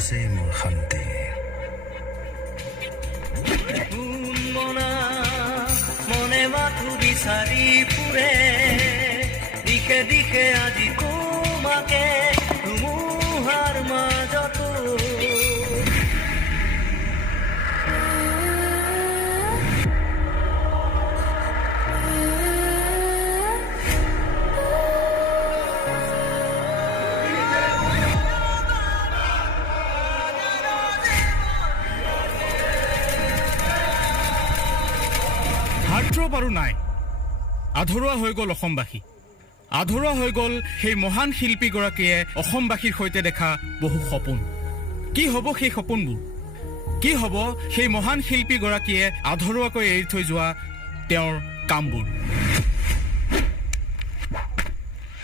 আছে মোৰ শান্তি মনে মাথো বিচাৰি ফুৰে দিশে দিশে আজি তোমাকে ধুমুহাৰ মাজতো হাৰ্টথ্ৰব আৰু নাই আধৰুৱা হৈ গ'ল অসমবাসী আধৰুৱা হৈ গ'ল সেই মহান শিল্পীগৰাকীয়ে অসমবাসীৰ সৈতে দেখা বহু সপোন কি হ'ব সেই সপোনবোৰ কি হ'ব সেই মহান শিল্পীগৰাকীয়ে আধৰুৱাকৈ এৰি থৈ যোৱা তেওঁৰ কামবোৰ